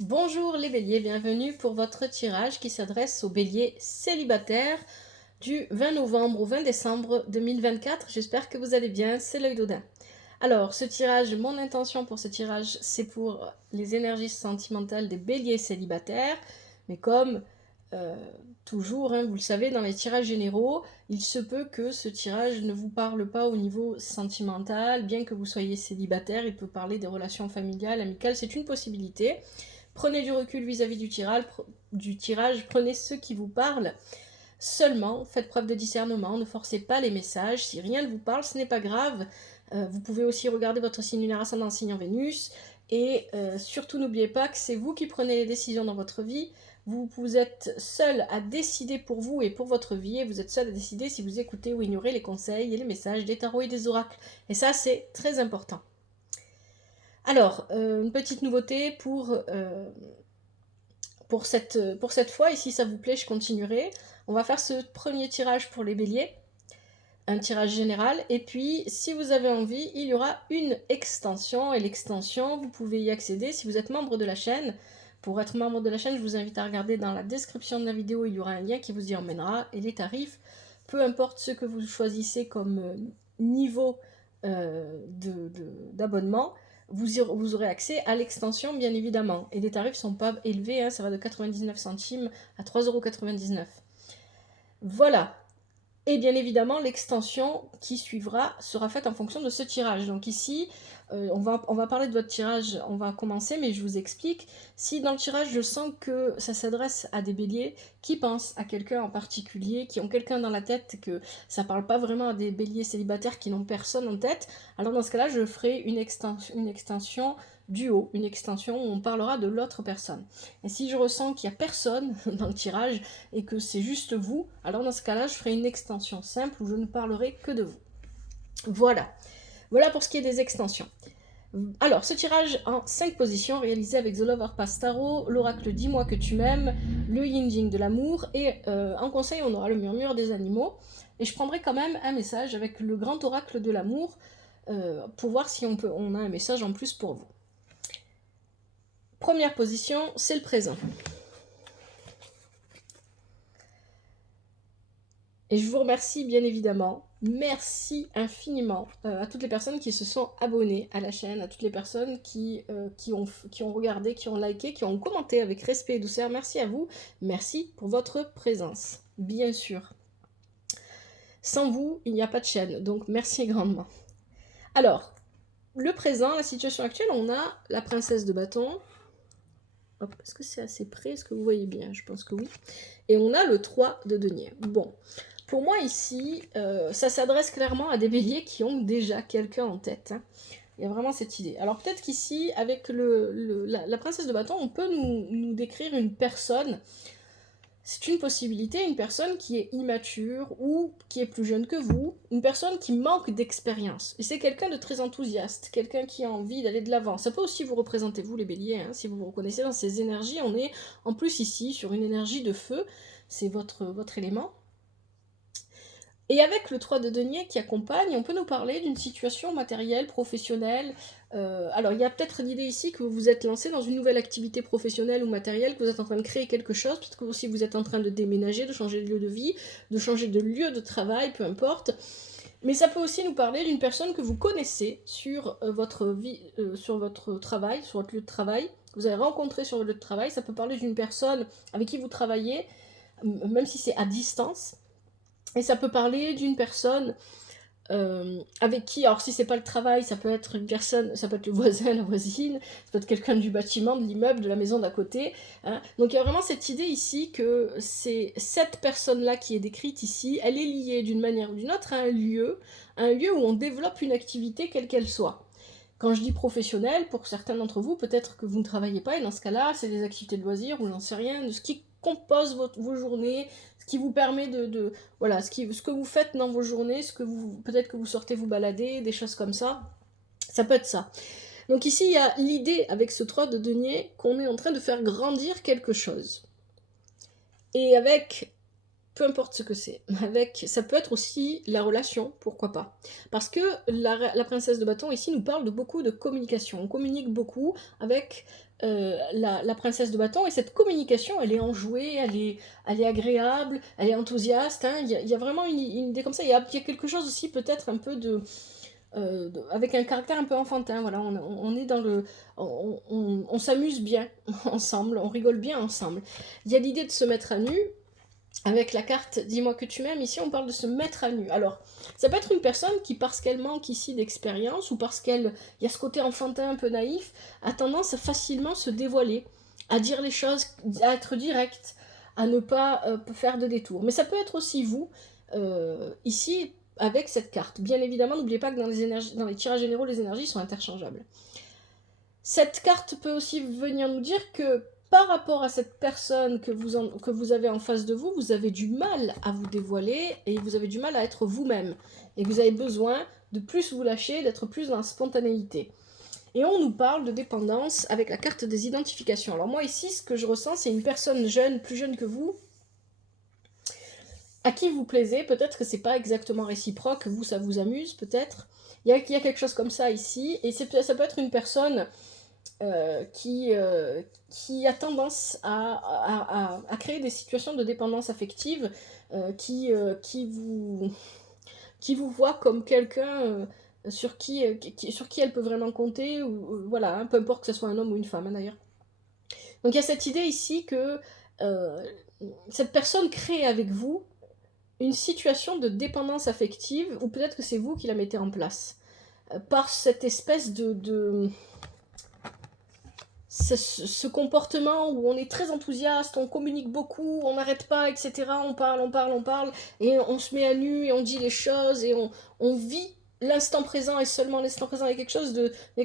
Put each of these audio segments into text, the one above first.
Bonjour les béliers, bienvenue pour votre tirage qui s'adresse aux béliers célibataires du 20 novembre au 20 décembre 2024. J'espère que vous allez bien, c'est l'œil d'Odin. Alors, ce tirage, mon intention pour ce tirage, c'est pour les énergies sentimentales des béliers célibataires, mais comme euh, toujours, vous le savez, dans les tirages généraux, il se peut que ce tirage ne vous parle pas au niveau sentimental, bien que vous soyez célibataire, il peut parler des relations familiales, amicales, c'est une possibilité. Prenez du recul vis-à-vis du tirage, prenez ceux qui vous parlent seulement, faites preuve de discernement, ne forcez pas les messages, si rien ne vous parle, ce n'est pas grave. Vous pouvez aussi regarder votre signe lunaire ascendant signe en Vénus, et surtout n'oubliez pas que c'est vous qui prenez les décisions dans votre vie, vous êtes seul à décider pour vous et pour votre vie, et vous êtes seul à décider si vous écoutez ou ignorez les conseils et les messages des tarots et des oracles. Et ça, c'est très important. Alors, une petite nouveauté pour cette fois, et si ça vous plaît, je continuerai. On va faire ce premier tirage pour les béliers, un tirage général, et puis si vous avez envie, il y aura une extension, et l'extension, vous pouvez y accéder si vous êtes membre de la chaîne. Pour être membre de la chaîne, je vous invite à regarder dans la description de la vidéo, il y aura un lien qui vous y emmènera, et les tarifs, peu importe ce que vous choisissez comme niveau d'abonnement, vous aurez accès à l'extension, bien évidemment. Et les tarifs ne sont pas élevés, ça va de 99 centimes à 3,99 €. Voilà. Et bien évidemment, l'extension qui suivra sera faite en fonction de ce tirage. Donc ici, on va parler de votre tirage, on va commencer, mais je vous explique. Si dans le tirage, je sens que ça s'adresse à des béliers qui pensent à quelqu'un en particulier, qui ont quelqu'un dans la tête, que ça ne parle pas vraiment à des béliers célibataires qui n'ont personne en tête, alors dans ce cas-là, je ferai une extension duo, une extension où on parlera de l'autre personne. Et si je ressens qu'il n'y a personne dans le tirage et que c'est juste vous, alors dans ce cas-là, je ferai une extension simple où je ne parlerai que de vous. Voilà. Voilà pour ce qui est des extensions. Alors, ce tirage en 5 positions, réalisé avec The Lover Pass Tarot, l'oracle Dis-moi que tu m'aimes, le yin-yin de l'amour, et en conseil, on aura le murmure des animaux. Et je prendrai quand même un message avec le grand oracle de l'amour pour voir si on a un message en plus pour vous. Première position, c'est le présent. Et je vous remercie bien évidemment, merci infiniment à toutes les personnes qui se sont abonnées à la chaîne, à toutes les personnes qui ont regardé, qui ont liké, qui ont commenté avec respect et douceur. Merci à vous, merci pour votre présence, bien sûr. Sans vous, il n'y a pas de chaîne, donc merci grandement. Alors, le présent, la situation actuelle, on a la princesse de bâton. Hop, est-ce que c'est assez près? Est-ce que vous voyez bien? Je pense que oui. Et on a le 3 de denier. Bon, pour moi ici, ça s'adresse clairement à des béliers qui ont déjà quelqu'un en tête. Il y a vraiment cette idée. Alors peut-être qu'ici, avec la princesse de bâton, on peut nous décrire une personne. C'est une possibilité, une personne qui est immature ou qui est plus jeune que vous, une personne qui manque d'expérience. Et c'est quelqu'un de très enthousiaste, quelqu'un qui a envie d'aller de l'avant. Ça peut aussi vous représenter, vous les béliers, si vous vous reconnaissez dans ces énergies. On est en plus ici sur une énergie de feu, c'est votre élément. Et avec le 3 de denier qui accompagne, on peut nous parler d'une situation matérielle, professionnelle. Alors il y a peut-être l'idée ici que vous vous êtes lancé dans une nouvelle activité professionnelle ou matérielle, que vous êtes en train de créer quelque chose, peut-être que aussi vous êtes en train de déménager, de changer de lieu de vie, de changer de lieu de travail, peu importe. Mais ça peut aussi nous parler d'une personne que vous connaissez sur votre vie, sur votre travail, sur votre lieu de travail, que vous avez rencontré sur votre lieu de travail. Ça peut parler d'une personne avec qui vous travaillez, même si c'est à distance. Et ça peut parler d'une personne avec qui, alors si c'est pas le travail, ça peut être une personne, ça peut être le voisin, la voisine, ça peut être quelqu'un du bâtiment, de l'immeuble, de la maison d'à côté. Donc il y a vraiment cette idée ici que c'est cette personne-là qui est décrite ici, elle est liée d'une manière ou d'une autre à un lieu où on développe une activité quelle qu'elle soit. Quand je dis professionnel, pour certains d'entre vous, peut-être que vous ne travaillez pas, et dans ce cas-là, c'est des activités de loisirs, ou j'en sais rien, de ce qui compose vos journées, ce qui vous permet voilà, ce que vous faites dans vos journées, peut-être que vous sortez vous balader, des choses comme ça. Ça peut être ça. Donc ici, il y a l'idée, avec ce 3 de denier, qu'on est en train de faire grandir quelque chose. Et avec peu importe ce que c'est. Ça peut être aussi la relation, pourquoi pas. Parce que la princesse de bâton ici nous parle de beaucoup de communication. On communique beaucoup avec la princesse de bâton, et cette communication, elle est enjouée, elle est agréable, elle est enthousiaste. Hein. Il y a vraiment une idée comme ça. Il y a quelque chose aussi peut-être un peu avec un caractère un peu enfantin. Voilà, on est dans le, on s'amuse bien ensemble, on rigole bien ensemble. Il y a l'idée de se mettre à nu. Avec la carte Dis-moi que tu m'aimes, ici on parle de se mettre à nu. Alors, ça peut être une personne qui, parce qu'elle manque ici d'expérience, ou parce qu'il y a ce côté enfantin un peu naïf, a tendance à facilement se dévoiler, à dire les choses, à être direct, à ne pas faire de détour. Mais ça peut être aussi vous, ici, avec cette carte. Bien évidemment, n'oubliez pas que dans les tirages généraux, les énergies sont interchangeables. Cette carte peut aussi venir nous dire que par rapport à cette personne que vous avez en face de vous, vous avez du mal à vous dévoiler et vous avez du mal à être vous-même. Et que vous avez besoin de plus vous lâcher, d'être plus dans la spontanéité. Et on nous parle de dépendance avec la carte des identifications. Alors moi ici, ce que je ressens, c'est une personne jeune, plus jeune que vous, à qui vous plaisez. Peut-être que c'est pas exactement réciproque, vous ça vous amuse peut-être. Il y a quelque chose comme ça ici, et ça peut être une personne qui a tendance à créer des situations de dépendance affective, qui vous voit comme quelqu'un sur qui elle peut vraiment compter, ou voilà, hein, peu importe que ce soit un homme ou une femme, hein, d'ailleurs. Donc il y a cette idée ici que cette personne crée avec vous une situation de dépendance affective, ou peut-être que c'est vous qui la mettez en place, par cette espèce de ce comportement où on est très enthousiaste, on communique beaucoup, on n'arrête pas, etc. On parle, et on se met à nu, et on dit les choses, et on vit l'instant présent, et seulement l'instant présent. Il y a quelque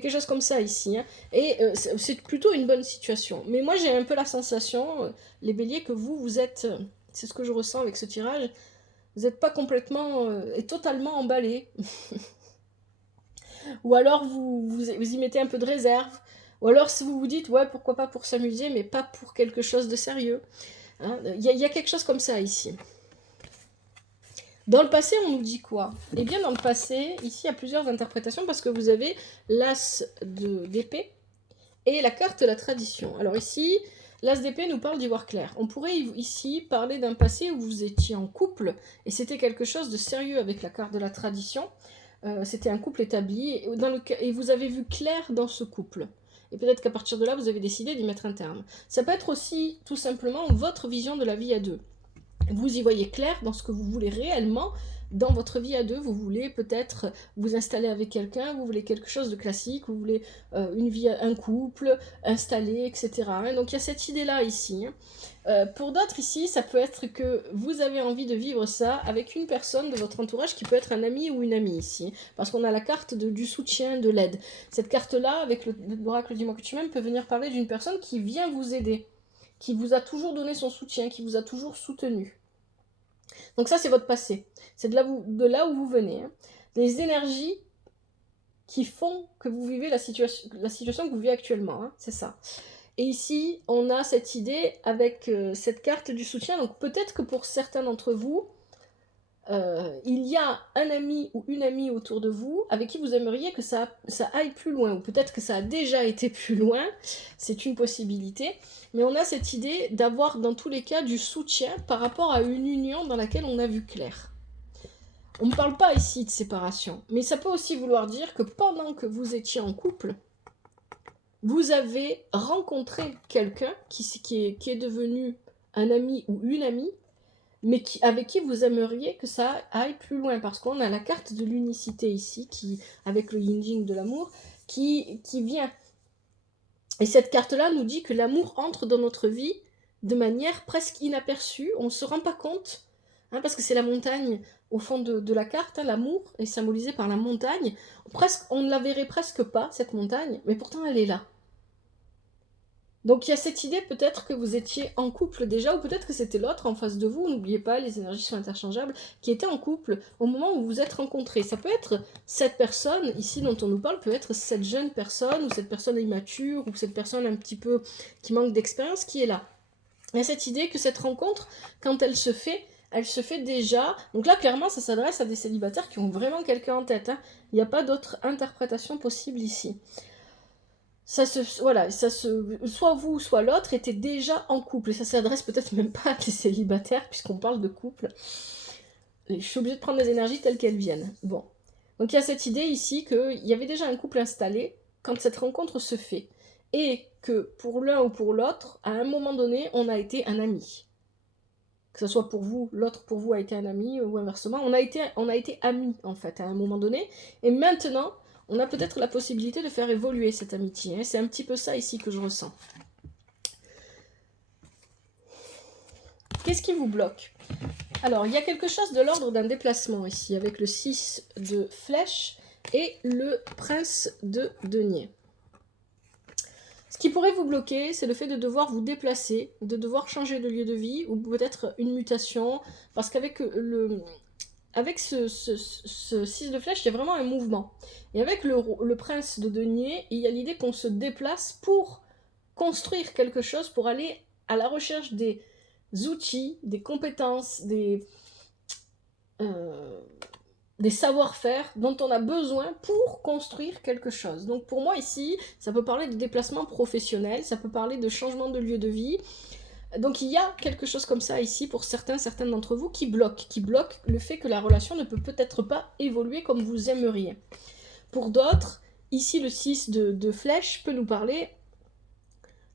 chose comme ça ici. Hein. Et c'est plutôt une bonne situation. Mais moi, j'ai un peu la sensation, les béliers, que vous êtes, c'est ce que je ressens avec ce tirage, vous n'êtes pas complètement et totalement emballé. Ou alors vous y mettez un peu de réserve. Ou alors si vous vous dites, ouais, pourquoi pas pour s'amuser, mais pas pour quelque chose de sérieux. Hein. Il y a quelque chose comme ça ici. Dans le passé, on nous dit quoi? Eh bien, dans le passé, ici, il y a plusieurs interprétations, parce que vous avez l'as d'épée et la carte de la tradition. Alors ici, l'as d'épée nous parle d'y voir clair. On pourrait ici parler d'un passé où vous étiez en couple, et c'était quelque chose de sérieux avec la carte de la tradition. C'était un couple établi, et vous avez vu clair dans ce couple. Et peut-être qu'à partir de là, vous avez décidé d'y mettre un terme. Ça peut être aussi, tout simplement, votre vision de la vie à deux. Vous y voyez clair dans ce que vous voulez réellement dans votre vie à deux. Vous voulez peut-être vous installer avec quelqu'un, vous voulez quelque chose de classique, vous voulez une vie, un couple, installé, etc. Hein. Donc il y a cette idée-là ici. Hein. Pour d'autres ici, ça peut être que vous avez envie de vivre ça avec une personne de votre entourage qui peut être un ami ou une amie ici, parce qu'on a la carte du soutien, de l'aide. Cette carte-là, avec l'oracle Dis-moi que tu m'aimes, peut venir parler d'une personne qui vient vous aider, qui vous a toujours donné son soutien, qui vous a toujours soutenu. Donc ça, c'est votre passé. C'est de là où vous venez. Hein. Les énergies qui font que vous vivez la situation que vous vivez actuellement. Hein, c'est ça. Et ici, on a cette idée avec cette carte du soutien. Donc peut-être que pour certains d'entre vous, il y a un ami ou une amie autour de vous avec qui vous aimeriez que ça aille plus loin. Ou peut-être que ça a déjà été plus loin. C'est une possibilité. Mais on a cette idée d'avoir dans tous les cas du soutien par rapport à une union dans laquelle on a vu clair. On ne parle pas ici de séparation. Mais ça peut aussi vouloir dire que pendant que vous étiez en couple, vous avez rencontré quelqu'un qui est devenu un ami ou une amie, mais avec qui vous aimeriez que ça aille plus loin, parce qu'on a la carte de l'unicité ici, avec le yin-yang de l'amour, qui vient. Et cette carte-là nous dit que l'amour entre dans notre vie de manière presque inaperçue, on ne se rend pas compte, hein, parce que c'est la montagne au fond de la carte, hein, l'amour est symbolisé par la montagne, on ne la verrait presque pas, cette montagne, mais pourtant elle est là. Donc il y a cette idée peut-être que vous étiez en couple déjà, ou peut-être que c'était l'autre en face de vous, n'oubliez pas, les énergies sont interchangeables, qui était en couple au moment où vous vous êtes rencontrés. Ça peut être cette personne, ici dont on nous parle, peut être cette jeune personne, ou cette personne immature, ou cette personne un petit peu qui manque d'expérience, qui est là. Il y a cette idée que cette rencontre, quand elle se fait, elle se fait déjà. Donc là, clairement, ça s'adresse à des célibataires qui ont vraiment quelqu'un en tête. Hein. Il n'y a pas d'autre interprétation possible ici. Voilà, soit vous, soit l'autre était déjà en couple. Et ça s'adresse peut-être même pas à des célibataires, puisqu'on parle de couple. Et je suis obligée de prendre les énergies telles qu'elles viennent. Bon. Donc il y a cette idée ici qu'il y avait déjà un couple installé quand cette rencontre se fait. Et que pour l'un ou pour l'autre, à un moment donné, on a été un ami. Que ce soit pour vous, l'autre pour vous a été un ami, ou inversement. On a été amis, en fait, à un moment donné. Et maintenant, on a peut-être la possibilité de faire évoluer cette amitié. Hein. C'est un petit peu ça ici que je ressens. Qu'est-ce qui vous bloque? Alors, il y a quelque chose de l'ordre d'un déplacement ici, avec le 6 de flèche et le prince de denier. Ce qui pourrait vous bloquer, c'est le fait de devoir vous déplacer, de devoir changer de lieu de vie, ou peut-être une mutation, parce qu'avec ce 6 de flèche, il y a vraiment un mouvement. Et avec le prince de denier, il y a l'idée qu'on se déplace pour construire quelque chose, pour aller à la recherche des outils, des compétences, des savoir-faire dont on a besoin pour construire quelque chose. Donc pour moi ici, ça peut parler de déplacement professionnel, ça peut parler de changement de lieu de vie. Donc il y a quelque chose comme ça ici pour certaines d'entre vous qui bloque le fait que la relation ne peut peut-être pas évoluer comme vous aimeriez. Pour d'autres, ici le 6 de flèche peut nous parler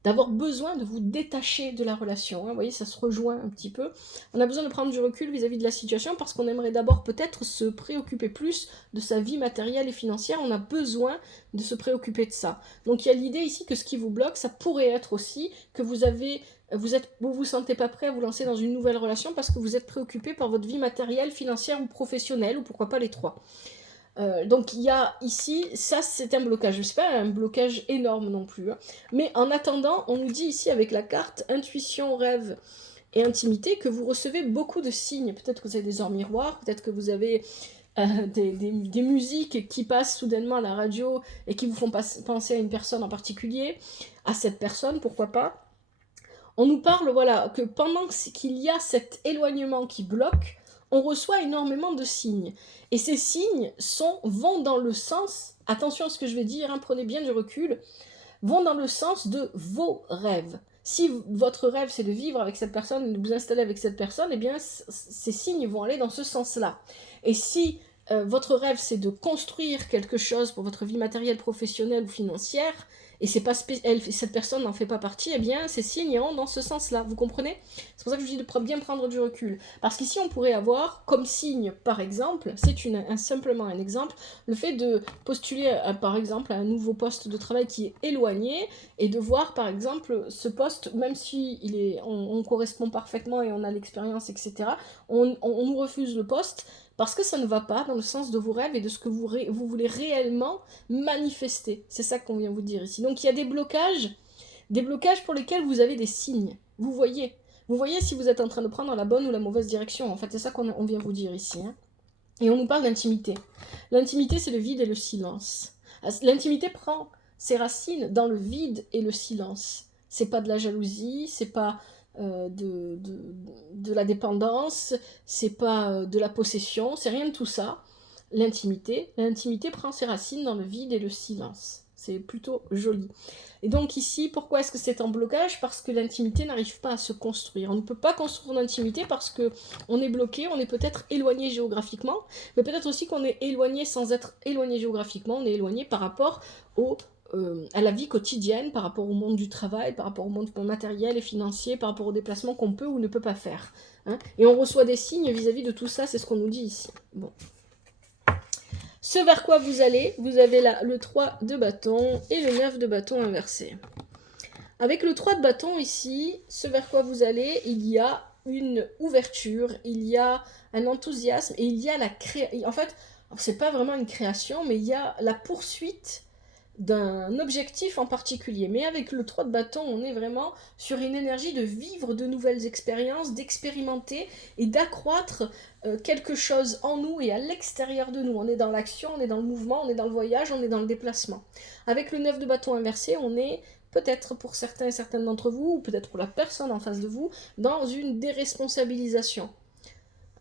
d'avoir besoin de vous détacher de la relation. Hein. Vous voyez, ça se rejoint un petit peu. On a besoin de prendre du recul vis-à-vis de la situation parce qu'on aimerait d'abord peut-être se préoccuper plus de sa vie matérielle et financière. On a besoin de se préoccuper de ça. Donc il y a l'idée ici que ce qui vous bloque, ça pourrait être aussi que vous vous sentez pas prêt à vous lancer dans une nouvelle relation parce que vous êtes préoccupé par votre vie matérielle, financière ou professionnelle, ou pourquoi pas les trois. Donc il y a ici, ça c'est un blocage, c'est pas un blocage énorme non plus, hein. Mais en attendant, on nous dit ici avec la carte intuition, rêve et intimité que vous recevez beaucoup de signes. Peut-être que vous avez des heures miroirs, peut-être que vous avez des musiques qui passent soudainement à la radio et qui vous font penser à une personne en particulier, à cette personne, pourquoi pas. On nous parle, voilà, que pendant qu'il y a cet éloignement qui bloque, on reçoit énormément de signes. Et ces signes vont dans le sens, attention à ce que je vais dire, hein, prenez bien du recul, vont dans le sens de vos rêves. Si votre rêve c'est de vivre avec cette personne, de vous installer avec cette personne, eh bien ces signes vont aller dans ce sens-là. Et si votre rêve c'est de construire quelque chose pour votre vie matérielle, professionnelle ou financière, et c'est pas cette personne n'en fait pas partie, eh bien ces signes iront dans ce sens-là, vous comprenez? C'est pour ça que je vous dis de bien prendre du recul. Parce qu'ici on pourrait avoir comme signe, par exemple, c'est simplement un exemple, le fait de postuler par exemple à un nouveau poste de travail qui est éloigné, et de voir par exemple ce poste, même si on correspond parfaitement et on a l'expérience, etc., on nous refuse le poste, parce que ça ne va pas dans le sens de vos rêves et de ce que vous voulez réellement manifester. C'est ça qu'on vient vous dire ici. Donc il y a des blocages pour lesquels vous avez des signes. Vous voyez si vous êtes en train de prendre la bonne ou la mauvaise direction. En fait, c'est ça qu'on vient vous dire ici. Hein. Et on nous parle d'intimité. L'intimité, c'est le vide et le silence. L'intimité prend ses racines dans le vide et le silence. C'est pas de la jalousie, c'est pas de la dépendance, c'est pas de la possession, c'est rien de tout ça. L'intimité prend ses racines dans le vide et le silence. C'est plutôt joli. Et donc ici, pourquoi est-ce que c'est en blocage? Parce que l'intimité n'arrive pas à se construire. On ne peut pas construire l'intimité parce qu'on est bloqué, on est peut-être éloigné géographiquement, mais peut-être aussi qu'on est éloigné sans être éloigné géographiquement, on est éloigné par rapport à la vie quotidienne, par rapport au monde du travail, par rapport au monde matériel et financier, par rapport aux déplacements qu'on peut ou ne peut pas faire. Hein. Et on reçoit des signes vis-à-vis de tout ça, c'est ce qu'on nous dit ici. Bon. Ce vers quoi vous allez, vous avez là le 3 de bâton et le 9 de bâton inversé. Avec le 3 de bâton ici, ce vers quoi vous allez, il y a une ouverture, il y a un enthousiasme et il y a la création. En fait, c'est pas vraiment une création, mais il y a la poursuite d'un objectif en particulier. Mais avec le 3 de bâton, on est vraiment sur une énergie de vivre de nouvelles expériences, d'expérimenter et d'accroître quelque chose en nous et à l'extérieur de nous. On est dans l'action, on est dans le mouvement, on est dans le voyage, on est dans le déplacement. Avec le 9 de bâton inversé, on est peut-être pour certains et certaines d'entre vous, ou peut-être pour la personne en face de vous, dans une déresponsabilisation.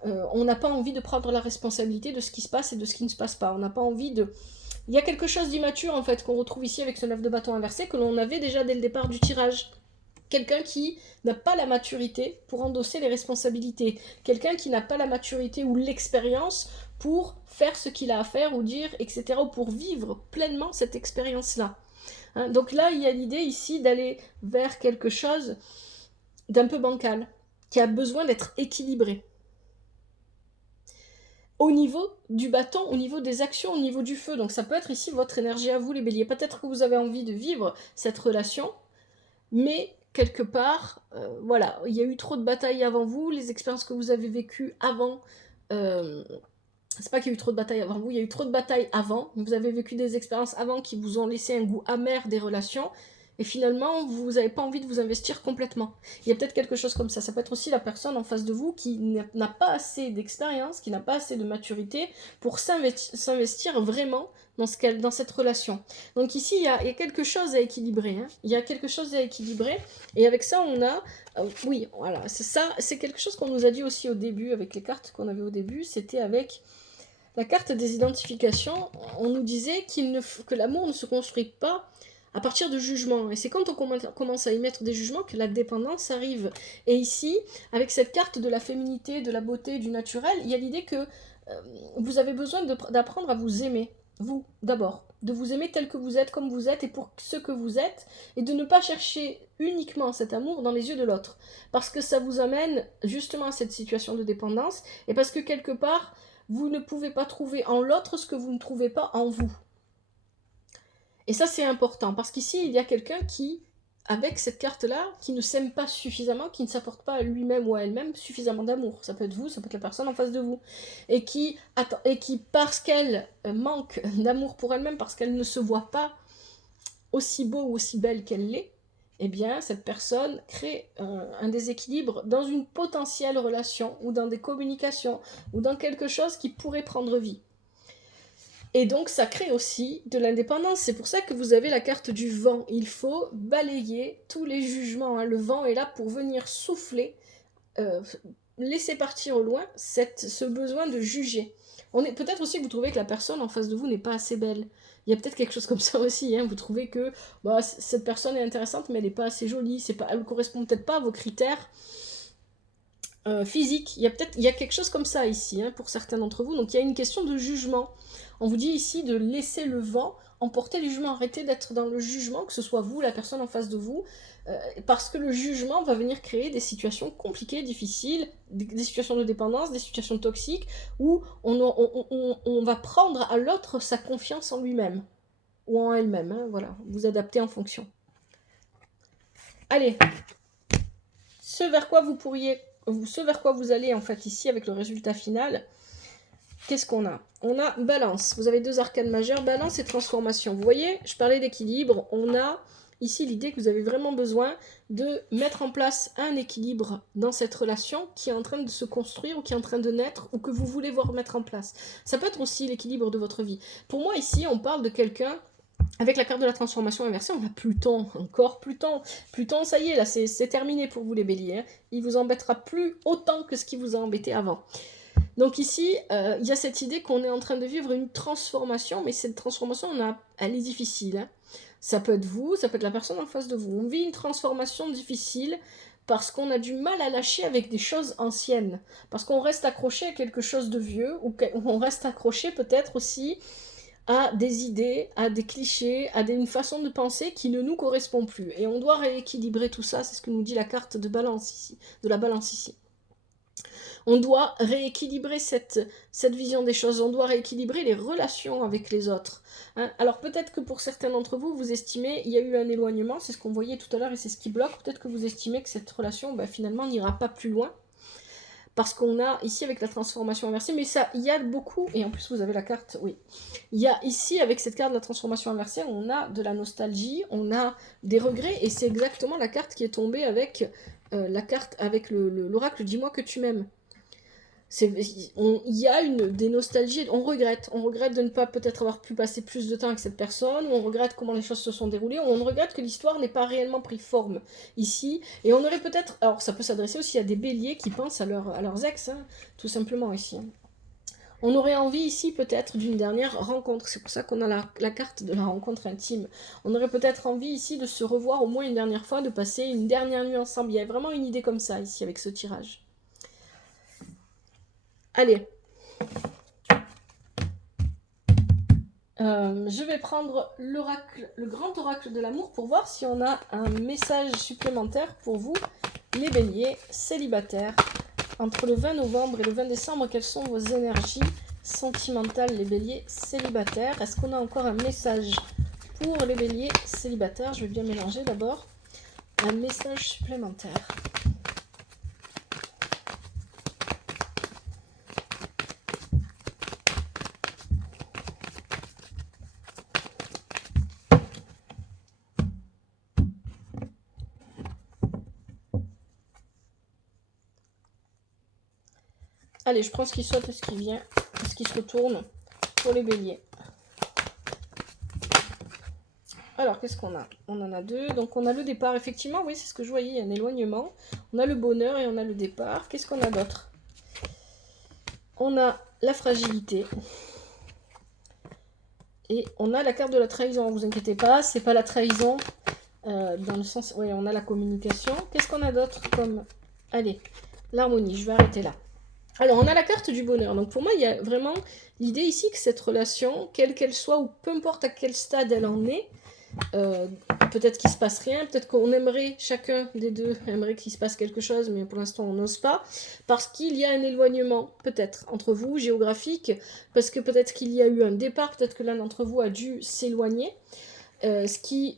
on n'a pas envie de prendre la responsabilité de ce qui se passe et de ce qui ne se passe pas. On n'a pas envie de... Il y a quelque chose d'immature en fait qu'on retrouve ici avec ce 9 de bâton inversé que l'on avait déjà dès le départ du tirage. Quelqu'un qui n'a pas la maturité pour endosser les responsabilités. Quelqu'un qui n'a pas la maturité ou l'expérience pour faire ce qu'il a à faire ou dire, etc. ou pour vivre pleinement cette expérience-là. Hein, donc là, il y a l'idée ici d'aller vers quelque chose d'un peu bancal, qui a besoin d'être équilibré. Au niveau du bâton, au niveau des actions, au niveau du feu. Donc ça peut être ici votre énergie à vous, les béliers. Peut-être que vous avez envie de vivre cette relation, mais quelque part, voilà, il y a eu trop de batailles avant vous, les expériences que vous avez vécues avant... c'est pas qu'il y a eu trop de batailles avant vous, il y a eu trop de batailles avant, vous avez vécu des expériences avant qui vous ont laissé un goût amer des relations, et finalement, vous n'avez pas envie de vous investir complètement. Il y a peut-être quelque chose comme ça. Ça peut être aussi la personne en face de vous qui n'a pas assez d'expérience, qui n'a pas assez de maturité pour s'investir vraiment dans cette relation. Donc ici, il y a quelque chose à équilibrer. Hein. Il y a quelque chose à équilibrer. Et avec ça, on a... oui, voilà, c'est ça. C'est quelque chose qu'on nous a dit aussi au début, avec les cartes qu'on avait au début. C'était avec la carte des identifications. On nous disait que l'amour ne se construit pas à partir de jugements. Et c'est quand on commence à y mettre des jugements que la dépendance arrive. Et ici, avec cette carte de la féminité, de la beauté, du naturel, il y a l'idée que vous avez besoin d'apprendre à vous aimer. Vous, d'abord. De vous aimer tel que vous êtes, comme vous êtes, et pour ce que vous êtes, et de ne pas chercher uniquement cet amour dans les yeux de l'autre. Parce que ça vous amène justement à cette situation de dépendance, et parce que quelque part, vous ne pouvez pas trouver en l'autre ce que vous ne trouvez pas en vous. Et ça, c'est important, parce qu'ici, il y a quelqu'un qui, avec cette carte-là, qui ne s'aime pas suffisamment, qui ne s'apporte pas à lui-même ou à elle-même suffisamment d'amour. Ça peut être vous, ça peut être la personne en face de vous. Et qui parce qu'elle manque d'amour pour elle-même, parce qu'elle ne se voit pas aussi beau ou aussi belle qu'elle l'est, eh bien, cette personne crée un déséquilibre dans une potentielle relation, ou dans des communications, ou dans quelque chose qui pourrait prendre vie. Et donc, ça crée aussi de l'indépendance. C'est pour ça que vous avez la carte du vent. Il faut balayer tous les jugements. Hein. Le vent est là pour venir souffler, laisser partir au loin ce besoin de juger. Peut-être aussi que vous trouvez que la personne en face de vous n'est pas assez belle. Il y a peut-être quelque chose comme ça aussi. Hein. Vous trouvez que cette personne est intéressante, mais elle n'est pas assez jolie. Elle ne correspond peut-être pas à vos critères physiques. Il y a quelque chose comme ça ici, hein, pour certains d'entre vous. Donc, il y a une question de jugement. On vous dit ici de laisser le vent emporter le jugement, arrêtez d'être dans le jugement, que ce soit vous, la personne en face de vous, parce que le jugement va venir créer des situations compliquées, difficiles, des situations de dépendance, des situations toxiques, où on va prendre à l'autre sa confiance en lui-même, ou en elle-même, hein, voilà, vous adaptez en fonction. Allez, ce vers quoi vous allez en fait ici avec le résultat final. Qu'est-ce qu'on a? On a balance. Vous avez deux arcanes majeures, balance et transformation. Vous voyez, je parlais d'équilibre. On a ici l'idée que vous avez vraiment besoin de mettre en place un équilibre dans cette relation qui est en train de se construire ou qui est en train de naître ou que vous voulez voir mettre en place. Ça peut être aussi l'équilibre de votre vie. Pour moi, ici, on parle de quelqu'un... Avec la carte de la transformation inversée, on a Pluton, encore Pluton. Pluton, ça y est, là, c'est terminé pour vous les béliers. Hein. Il vous embêtera plus autant que ce qui vous a embêté avant. Donc ici, il y a cette idée qu'on est en train de vivre une transformation, mais cette transformation, elle est difficile. Hein. Ça peut être vous, ça peut être la personne en face de vous. On vit une transformation difficile parce qu'on a du mal à lâcher avec des choses anciennes. Parce qu'on reste accroché à quelque chose de vieux, ou on reste accroché peut-être aussi à des idées, à des clichés, à une façon de penser qui ne nous correspond plus. Et on doit rééquilibrer tout ça, c'est ce que nous dit la carte de balance ici, de la balance ici. On doit rééquilibrer cette vision des choses, on doit rééquilibrer les relations avec les autres. Hein. Alors peut-être que pour certains d'entre vous, vous estimez, il y a eu un éloignement, c'est ce qu'on voyait tout à l'heure et c'est ce qui bloque, peut-être que vous estimez que cette relation finalement n'ira pas plus loin. Parce qu'on a ici avec la transformation inversée, mais ça, il y a beaucoup, et en plus vous avez la carte, oui. Il y a ici, avec cette carte de la transformation inversée, on a de la nostalgie, on a des regrets, et c'est exactement la carte qui est tombée avec la carte, avec l'oracle « Dis-moi que tu m'aimes ». il y a des nostalgies, on regrette de ne pas peut-être avoir pu passer plus de temps avec cette personne, ou on regrette comment les choses se sont déroulées, ou on regrette que l'histoire n'ait pas réellement pris forme ici, et on aurait peut-être, alors ça peut s'adresser aussi à des béliers qui pensent à leurs ex, hein, tout simplement ici. On aurait envie ici peut-être d'une dernière rencontre, c'est pour ça qu'on a la carte de la rencontre intime. On aurait peut-être envie ici de se revoir au moins une dernière fois, de passer une dernière nuit ensemble. Il y a vraiment une idée comme ça ici avec ce tirage. Allez. Je vais prendre l'oracle, le grand oracle de l'amour pour voir si on a un message supplémentaire pour vous, les béliers célibataires. Entre le 20 novembre et le 20 décembre, quelles sont vos énergies sentimentales, les béliers célibataires? Est-ce qu'on a encore un message pour les béliers célibataires? Je vais bien mélanger d'abord. Un message supplémentaire. Allez, je prends ce qui saute et ce qui vient, ce qui se retourne pour les béliers. Alors, qu'est-ce qu'on a? On en a deux. Donc, on a le départ. Effectivement, oui, c'est ce que je voyais, il y a un éloignement. On a le bonheur et on a le départ. Qu'est-ce qu'on a d'autre? On a la fragilité. Et on a la carte de la trahison. Ne vous inquiétez pas, c'est pas la trahison dans le sens... Oui, on a la communication. Qu'est-ce qu'on a d'autre comme... Allez, l'harmonie. Je vais arrêter là. Alors, on a la carte du bonheur. Donc, pour moi, il y a vraiment l'idée ici que cette relation, quelle qu'elle soit, ou peu importe à quel stade elle en est, peut-être qu'il se passe rien, peut-être qu'on aimerait, chacun des deux aimerait qu'il se passe quelque chose, mais pour l'instant, on n'ose pas, parce qu'il y a un éloignement, peut-être, entre vous, géographique, parce que peut-être qu'il y a eu un départ, peut-être que l'un d'entre vous a dû s'éloigner, ce qui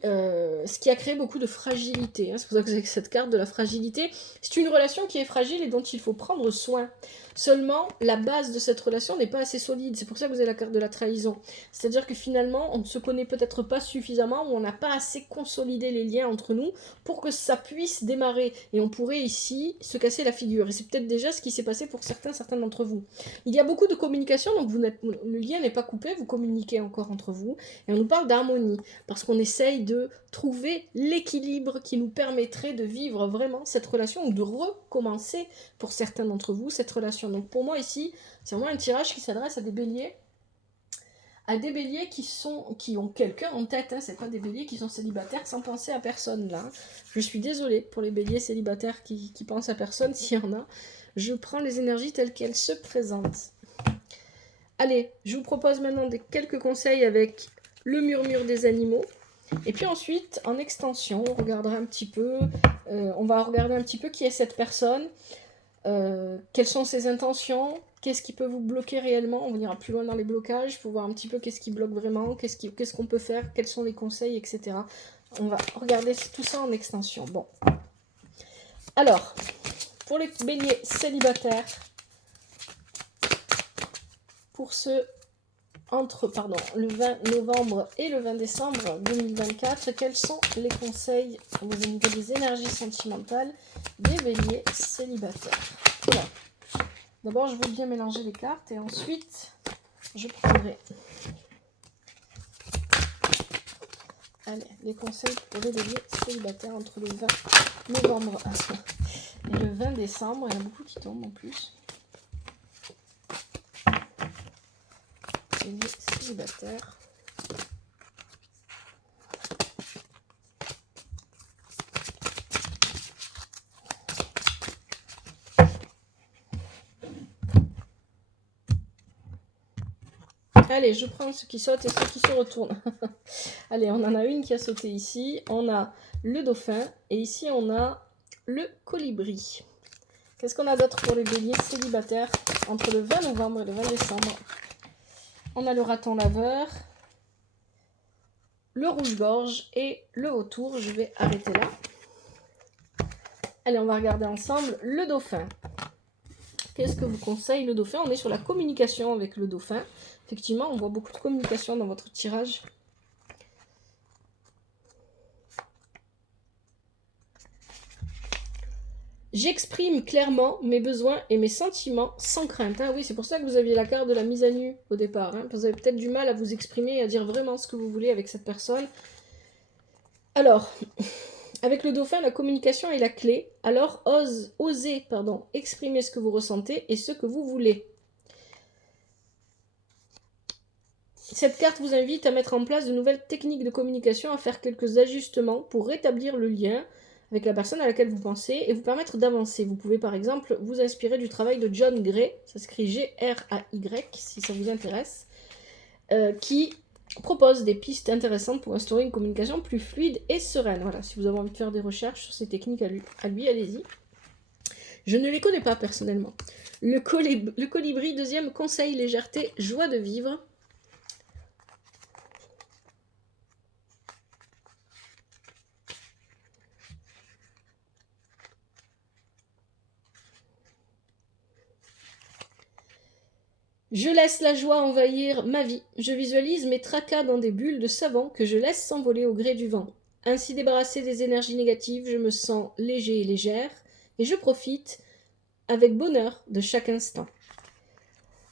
a créé beaucoup de fragilité. Hein. C'est pour ça que vous avez cette carte de la fragilité. C'est une relation qui est fragile et dont il faut prendre soin. Seulement, la base de cette relation n'est pas assez solide. C'est pour ça que vous avez la carte de la trahison. C'est-à-dire que finalement, on ne se connaît peut-être pas suffisamment ou on n'a pas assez consolidé les liens entre nous pour que ça puisse démarrer. Et on pourrait ici se casser la figure. Et c'est peut-être déjà ce qui s'est passé pour certains d'entre vous. Il y a beaucoup de communication, donc le lien n'est pas coupé, vous communiquez encore entre vous. Et on nous parle d'harmonie, parce qu'on essaye de trouver l'équilibre qui nous permettrait de vivre vraiment cette relation ou de recommencer pour certains d'entre vous cette relation. Donc pour moi ici, c'est vraiment un tirage qui s'adresse à des béliers qui ont quelqu'un en tête, hein. C'est pas des béliers qui sont célibataires sans penser à personne là. Je suis désolée pour les béliers célibataires qui pensent à personne, s'il y en a. Je prends les énergies telles qu'elles se présentent. Allez, je vous propose maintenant quelques conseils avec le murmure des animaux. Et puis ensuite, en extension, on regardera un petit peu, on va regarder un petit peu qui est cette personne, quelles sont ses intentions, qu'est-ce qui peut vous bloquer réellement, on ira plus loin dans les blocages pour voir un petit peu qu'est-ce qui bloque vraiment, qu'est-ce qu'on peut faire, quels sont les conseils, etc. On va regarder tout ça en extension. Bon. Alors, pour les béliers célibataires, pour ceux entre le 20 novembre et le 20 décembre 2024, quels sont les conseils au niveau des énergies sentimentales des béliers célibataires? Voilà. D'abord, je vais bien mélanger les cartes et ensuite, je prendrai les conseils pour les béliers célibataires entre le 20 novembre et le 20 décembre. Il y en a beaucoup qui tombent en plus. Célibataire. Allez, je prends ce qui saute et ce qui se retourne. Allez, on en a une qui a sauté ici. On a le dauphin et ici on a le colibri. Qu'est-ce qu'on a d'autre pour les béliers célibataires entre le 20 novembre et le 20 décembre? On a le raton laveur, le rouge-gorge et le vautour. Je vais arrêter là. Allez, on va regarder ensemble le dauphin. Qu'est-ce que vous conseille le dauphin? On est sur la communication avec le dauphin. Effectivement, on voit beaucoup de communication dans votre tirage. J'exprime clairement mes besoins et mes sentiments sans crainte. Ah oui, c'est pour ça que vous aviez la carte de la mise à nu au départ. Hein. Vous avez peut-être du mal à vous exprimer et à dire vraiment ce que vous voulez avec cette personne. Alors, avec le dauphin, la communication est la clé. Alors, osez exprimer ce que vous ressentez et ce que vous voulez. Cette carte vous invite à mettre en place de nouvelles techniques de communication, à faire quelques ajustements pour rétablir le lien avec la personne à laquelle vous pensez et vous permettre d'avancer. Vous pouvez par exemple vous inspirer du travail de John Gray, ça s'écrit G-R-A-Y si ça vous intéresse, qui propose des pistes intéressantes pour instaurer une communication plus fluide et sereine. Voilà, si vous avez envie de faire des recherches sur ces techniques à lui allez-y. Je ne les connais pas personnellement. Le colibri, deuxième conseil, légèreté, joie de vivre. Je laisse la joie envahir ma vie. Je visualise mes tracas dans des bulles de savon que je laisse s'envoler au gré du vent. Ainsi débarrassé des énergies négatives, je me sens léger et légère, et je profite avec bonheur de chaque instant.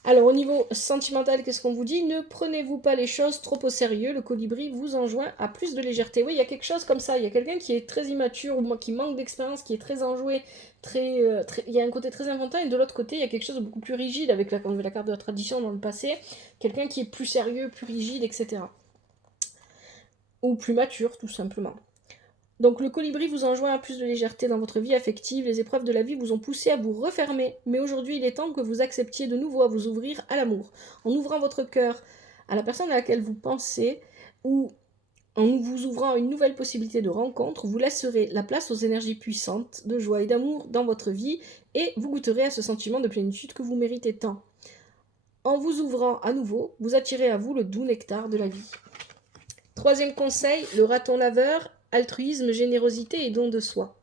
Alors au niveau sentimental, qu'est-ce qu'on vous dit? Ne prenez-vous pas les choses trop au sérieux, le colibri vous enjoint à plus de légèreté. Oui, il y a quelque chose comme ça, il y a quelqu'un qui est très immature, ou qui manque d'expérience, qui est très enjoué, il y a un côté très inventant, et de l'autre côté, il y a quelque chose de beaucoup plus rigide, avec la carte de la tradition dans le passé, quelqu'un qui est plus sérieux, plus rigide, etc. Ou plus mature, tout simplement. Donc le colibri vous enjoint à plus de légèreté dans votre vie affective, les épreuves de la vie vous ont poussé à vous refermer, mais aujourd'hui il est temps que vous acceptiez de nouveau à vous ouvrir à l'amour. En ouvrant votre cœur à la personne à laquelle vous pensez, ou en vous ouvrant à une nouvelle possibilité de rencontre, vous laisserez la place aux énergies puissantes de joie et d'amour dans votre vie, et vous goûterez à ce sentiment de plénitude que vous méritez tant. En vous ouvrant à nouveau, vous attirez à vous le doux nectar de la vie. Troisième conseil, le raton laveur, altruisme, générosité et don de soi.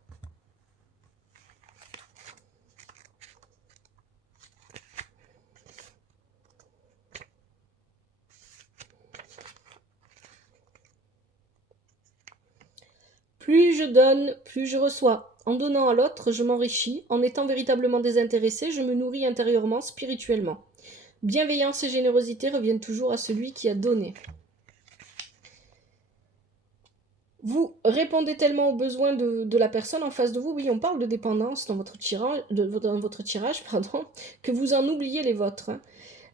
Plus je donne, plus je reçois. En donnant à l'autre, je m'enrichis. En étant véritablement désintéressé, je me nourris intérieurement, spirituellement. Bienveillance et générosité reviennent toujours à celui qui a donné. Vous répondez tellement aux besoins de la personne en face de vous, oui, on parle de dépendance dans votre tirage, que vous en oubliez les vôtres. Hein.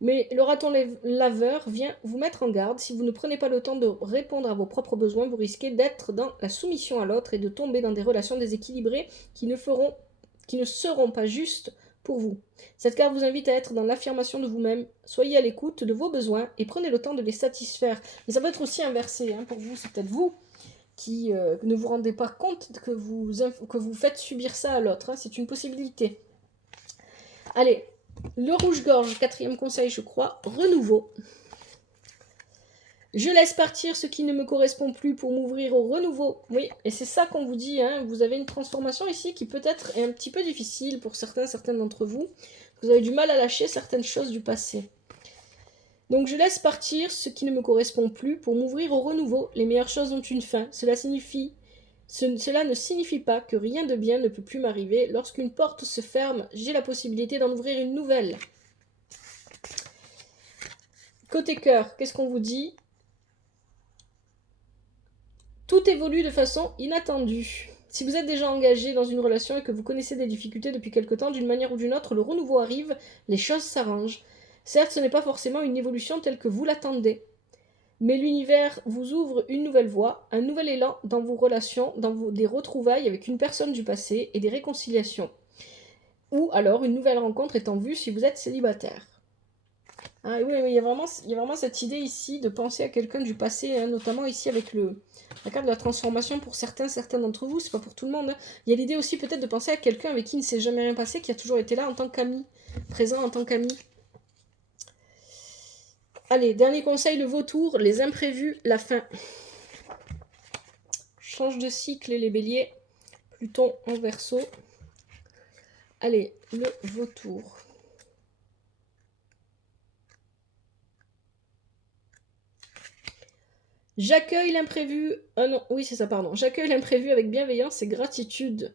Mais le raton laveur vient vous mettre en garde. Si vous ne prenez pas le temps de répondre à vos propres besoins, vous risquez d'être dans la soumission à l'autre et de tomber dans des relations déséquilibrées qui ne seront pas justes pour vous. Cette carte vous invite à être dans l'affirmation de vous-même. Soyez à l'écoute de vos besoins et prenez le temps de les satisfaire. Mais ça peut être aussi inversé. Hein, pour vous, c'est peut-être vous qui ne vous rendez pas compte que vous faites subir ça à l'autre. Hein, c'est une possibilité. Allez, le rouge-gorge, quatrième conseil, je crois, renouveau. Je laisse partir ce qui ne me correspond plus pour m'ouvrir au renouveau. Oui, et c'est ça qu'on vous dit, hein. Vous avez une transformation ici qui peut-être est un petit peu difficile pour certains d'entre vous. Vous avez du mal à lâcher certaines choses du passé. Donc je laisse partir ce qui ne me correspond plus pour m'ouvrir au renouveau. Les meilleures choses ont une fin. Cela ne signifie pas que rien de bien ne peut plus m'arriver. Lorsqu'une porte se ferme, j'ai la possibilité d'en ouvrir une nouvelle. Côté cœur, qu'est-ce qu'on vous dit? Tout évolue de façon inattendue. Si vous êtes déjà engagé dans une relation et que vous connaissez des difficultés depuis quelque temps, d'une manière ou d'une autre, le renouveau arrive, les choses s'arrangent. Certes, ce n'est pas forcément une évolution telle que vous l'attendez, mais l'univers vous ouvre une nouvelle voie, un nouvel élan dans vos relations, des retrouvailles avec une personne du passé et des réconciliations. Ou alors une nouvelle rencontre est en vue si vous êtes célibataire. Ah, oui, il y a vraiment cette idée ici de penser à quelqu'un du passé, hein, notamment ici avec la carte de la transformation pour certains d'entre vous, c'est pas pour tout le monde. Hein. Il y a l'idée aussi peut-être de penser à quelqu'un avec qui il ne s'est jamais rien passé, qui a toujours été là en tant qu'ami, présent en tant qu'ami. Allez, dernier conseil, le vautour, les imprévus, la fin. Change de cycle les béliers, Pluton en Verseau. Allez, le vautour. J'accueille l'imprévu. Ah non, oui, c'est ça, pardon. J'accueille l'imprévu avec bienveillance et gratitude.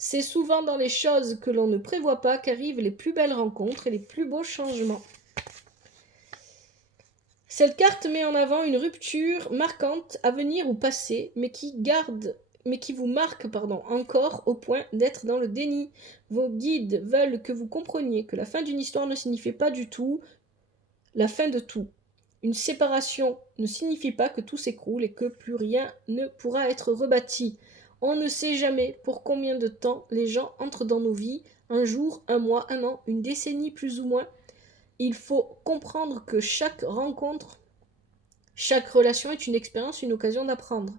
C'est souvent dans les choses que l'on ne prévoit pas qu'arrivent les plus belles rencontres et les plus beaux changements. Cette carte met en avant une rupture marquante à venir ou passée, mais qui vous marque encore au point d'être dans le déni. Vos guides veulent que vous compreniez que la fin d'une histoire ne signifie pas du tout la fin de tout. Une séparation ne signifie pas que tout s'écroule et que plus rien ne pourra être rebâti. On ne sait jamais pour combien de temps les gens entrent dans nos vies, un jour, un mois, un an, une décennie plus ou moins. Il faut comprendre que chaque rencontre, chaque relation est une expérience, une occasion d'apprendre.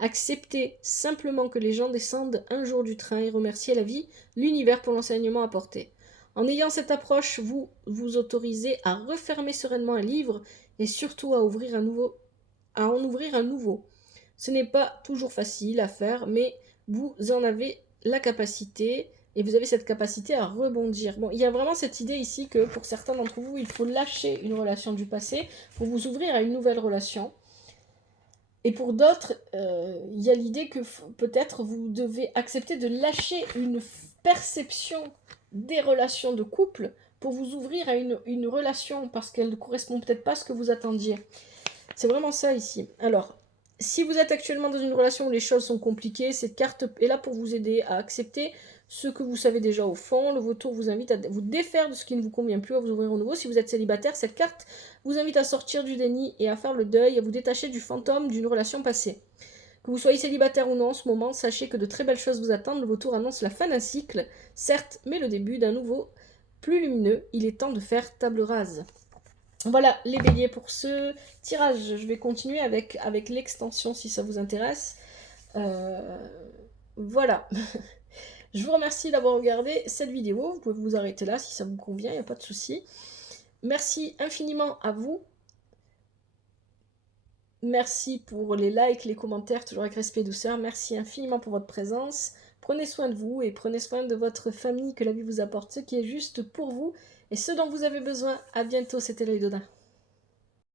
Acceptez simplement que les gens descendent un jour du train et remerciez la vie, l'univers pour l'enseignement apporté. En ayant cette approche, vous vous autorisez à refermer sereinement un livre et surtout à en ouvrir un nouveau. Ce n'est pas toujours facile à faire, mais vous en avez la capacité et vous avez cette capacité à rebondir. Bon, il y a vraiment cette idée ici que pour certains d'entre vous, il faut lâcher une relation du passé pour vous ouvrir à une nouvelle relation. Et pour d'autres, il y a l'idée que peut-être vous devez accepter de lâcher une perception des relations de couple pour vous ouvrir à une relation parce qu'elle ne correspond peut-être pas à ce que vous attendiez. C'est vraiment ça ici. Alors, si vous êtes actuellement dans une relation où les choses sont compliquées, cette carte est là pour vous aider à accepter ce que vous savez déjà au fond. Le vautour vous invite à vous défaire de ce qui ne vous convient plus, à vous ouvrir au nouveau. Si vous êtes célibataire, cette carte vous invite à sortir du déni et à faire le deuil, à vous détacher du fantôme d'une relation passée. Que vous soyez célibataire ou non en ce moment, sachez que de très belles choses vous attendent. Le vautour annonce la fin d'un cycle, certes, mais le début d'un nouveau, plus lumineux. Il est temps de faire table rase. Voilà les béliers pour ce tirage. Je vais continuer avec l'extension si ça vous intéresse. Voilà. Je vous remercie d'avoir regardé cette vidéo. Vous pouvez vous arrêter là si ça vous convient, il n'y a pas de souci. Merci infiniment à vous. Merci pour les likes, les commentaires, toujours avec respect et douceur. Merci infiniment pour votre présence. Prenez soin de vous et prenez soin de votre famille, que la vie vous apporte ce qui est juste pour vous et ce dont vous avez besoin. À bientôt, c'était l'œil d'Odin.